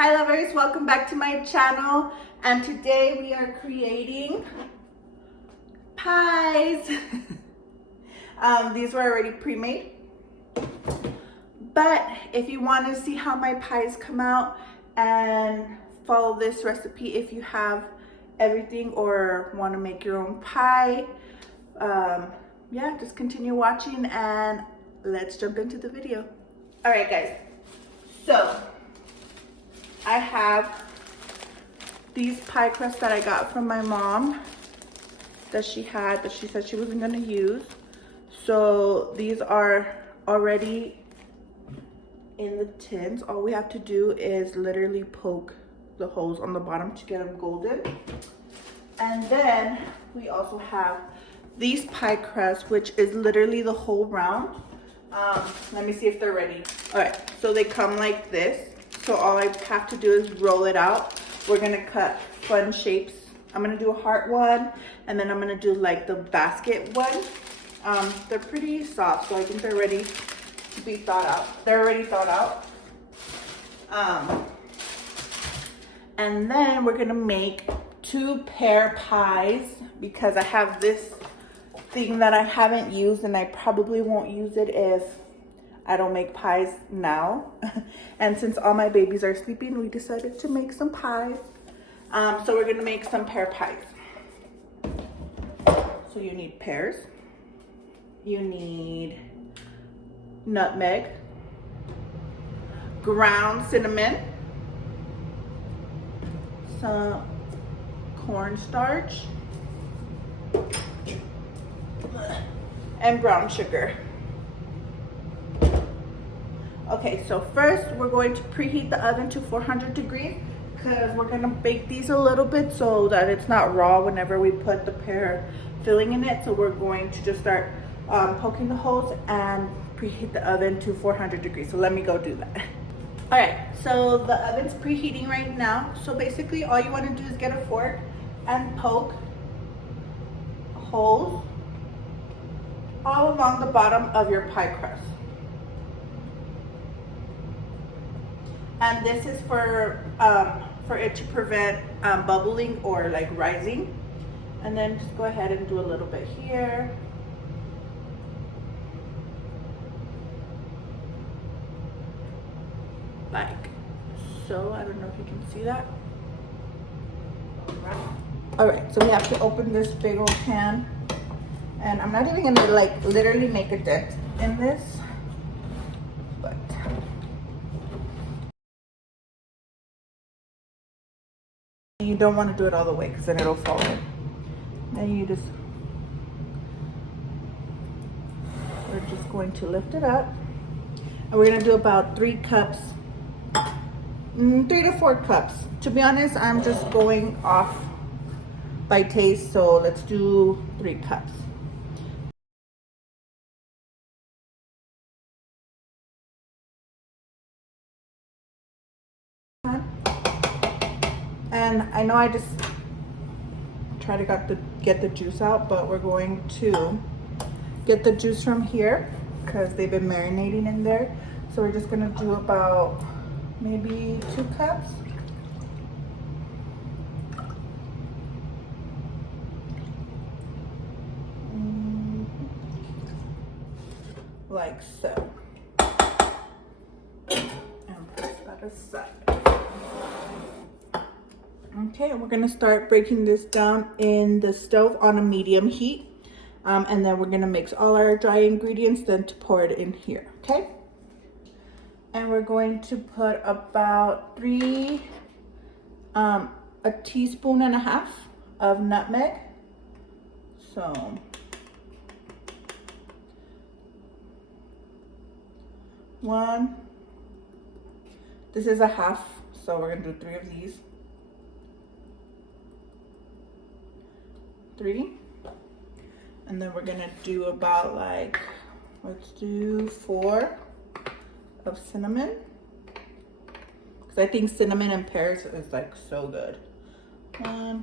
Hi lovers, welcome back to my channel, and today we are creating pies. These were already pre-made, but if you want to see how my pies come out and follow this recipe, if you have everything or want to make your own pie, yeah, just continue watching and let's jump into the video. All right guys, so I have these pie crusts that I got from my mom that she said she wasn't gonna use. So these are already in the tins. All we have to do is literally poke the holes on the bottom to get them golden. And then we also have these pie crusts, which is literally the whole round. Let me see if they're ready. All right, so they come like this. So all I have to do is roll it out. We're gonna cut fun shapes. I'm gonna do a heart one, and then I'm gonna do like the basket one. They're pretty soft, so I think they're ready to be thawed out. They're already thawed out. And then we're gonna make 2 pear pies because I have this thing that I haven't used, and I probably won't use it if I don't make pies now. And since all my babies are sleeping, we decided to make some pies. So we're gonna make some pear pies. So you need pears, you need nutmeg, ground cinnamon, some cornstarch, and brown sugar. Okay, so first we're going to preheat the oven to 400 degrees because we're gonna bake these a little bit so that it's not raw whenever we put the pear filling in it. So we're going to just start poking the holes and preheat the oven to 400 degrees. So let me go do that. All right, so the oven's preheating right now. So basically all you wanna do is get a fork and poke holes all along the bottom of your pie crust. And this is for it to prevent bubbling or like rising. And then just go ahead and do a little bit here. Like so. I don't know if you can see that. All right, so we have to open this big old pan. And I'm not even gonna like literally make a dent in this, but you don't want to do it all the way because then it'll fall in. Then we're just going to lift it up, and we're gonna do about 3 cups, 3 to 4 cups. To be honest, I'm just going off by taste, so let's do 3 cups. And I know I just try to get the juice out, but we're going to get the juice from here because they've been marinating in there. So we're just gonna do about maybe 2 cups. Like so. And press that aside. Okay, we're gonna start breaking this down in the stove on a medium heat. And then we're gonna mix all our dry ingredients, then to pour it in here, okay? And we're going to put about a teaspoon and a half of nutmeg. So, 1, this is a half, so we're gonna do 3 of these. 3, and then we're gonna do about like, let's do 4 of cinnamon, because I think cinnamon and pears is like so good. 1,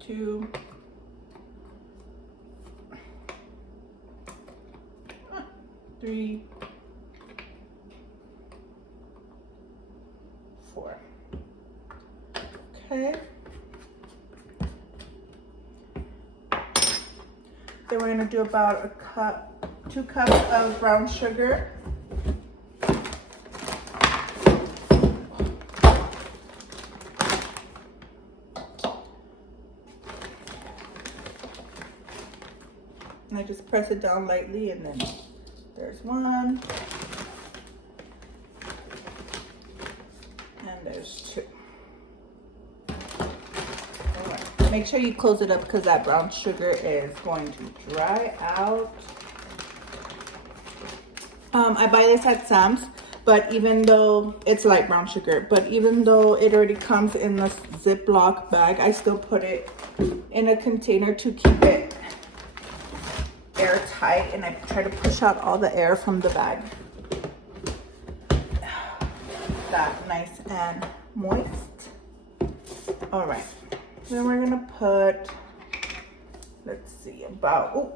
2, 3, for. Okay. Then we're gonna do about 2 cups of brown sugar. And I just press it down lightly, and then there's 1. And there's 2. All right. Make sure you close it up because that brown sugar is going to dry out. I buy this at Sam's, but even though it's light brown sugar, but even though it already comes in the Ziploc bag, I still put it in a container to keep it airtight, and I try to push out all the air from the bag. That nice and moist. All right, then we're gonna put, let's see, let's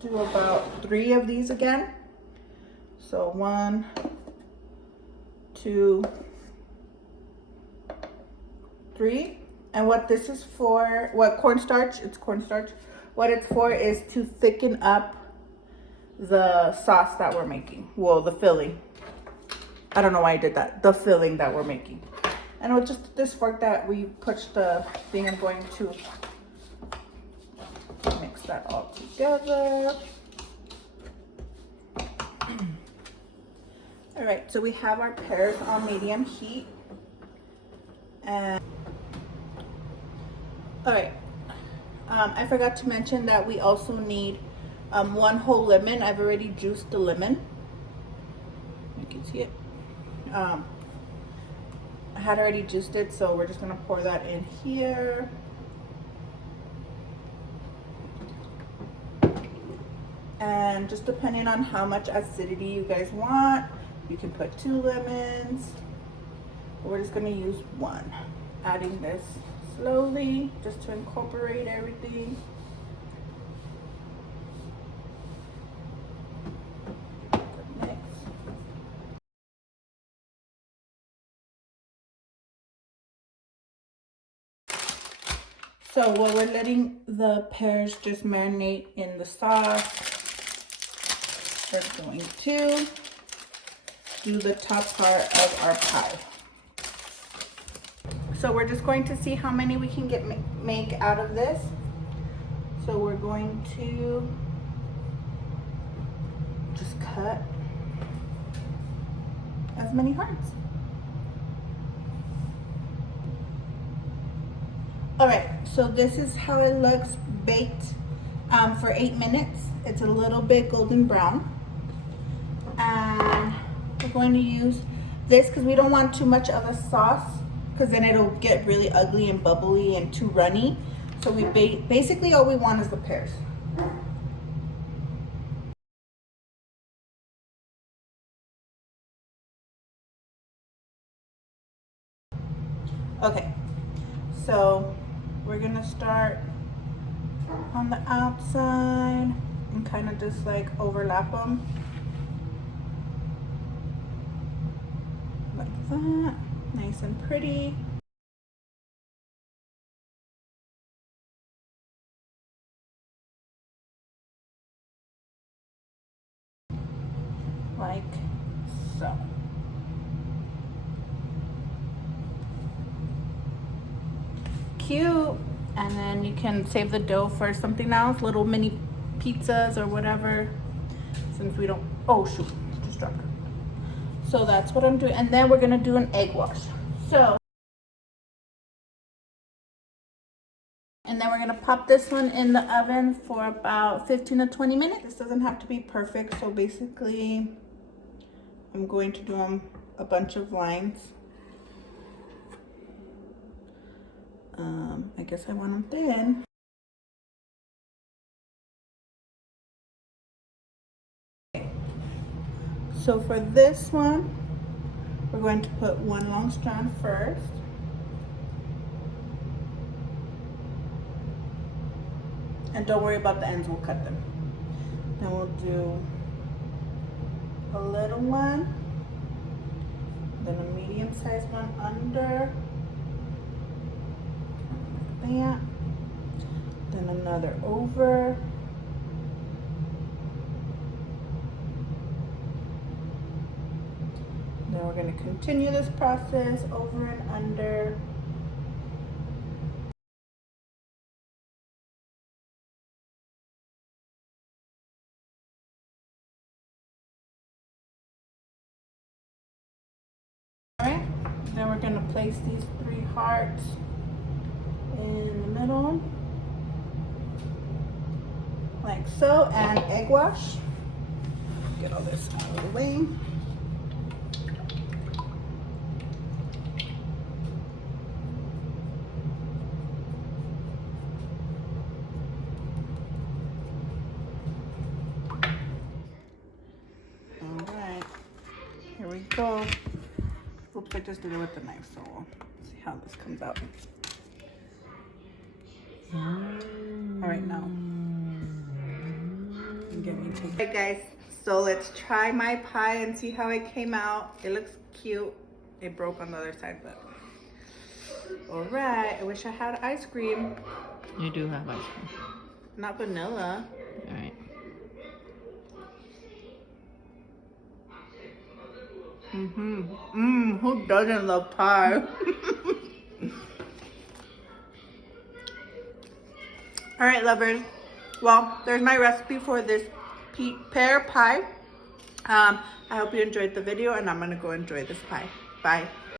do about 3 of these again. So 1, 2, 3. And what this is for, cornstarch, it's cornstarch. What it's for is to thicken up the sauce that we're making. Well, the filling. I don't know why I did that. The filling that we're making. And with just this fork that we pushed the thing, I'm going to mix that all together. All right, so we have our pears on medium heat. And all right, I forgot to mention that we also need 1 whole lemon. I've already juiced the lemon. You can see it. I had already juiced it, so we're just gonna pour that in here. And just depending on how much acidity you guys want, you can put 2 lemons. We're just gonna use 1. Adding this slowly just to incorporate everything. Next. So while we're letting the pears just marinate in the sauce, we're going to do the top part of our pie. So we're just going to see how many we can make out of this. So we're going to just cut as many hearts. All right, so this is how it looks baked for 8 minutes. It's a little bit golden brown. And we're going to use this because we don't want too much of a sauce, because then it'll get really ugly and bubbly and too runny. So we basically all we want is the pears. Okay, so we're gonna start on the outside and kind of just like overlap them like that, nice and pretty. Like so. Cute. And then you can save the dough for something else, little mini pizzas or whatever, since we don't, oh shoot, just dropped it. So that's what I'm doing. And then we're gonna do an egg wash. So, and then we're gonna pop this one in the oven for about 15 to 20 minutes. This doesn't have to be perfect, so basically I'm going to do a bunch of lines. I guess I want them thin. Okay. So for this one, we're going to put 1 long strand first. And don't worry about the ends, we'll cut them. Then we'll do a little one, then a medium size one under. Like that. Then another over. Then we're going to continue this process over and under. Alright, then we're going to place these 3 hearts in the middle, like so, and egg wash. Get all this out of the way. Alright, here we go. Oops, I just did it with the knife, so we'll see how this comes out. Alright, now. Alright guys, so let's try my pie and see how it came out. It looks cute. It broke on the other side, but alright. I wish I had ice cream. You do have ice cream. Not vanilla. Alright. Who doesn't love pie? Alright lovers, well, there's my recipe for this pear pie. I hope you enjoyed the video, and I'm gonna go enjoy this pie. Bye.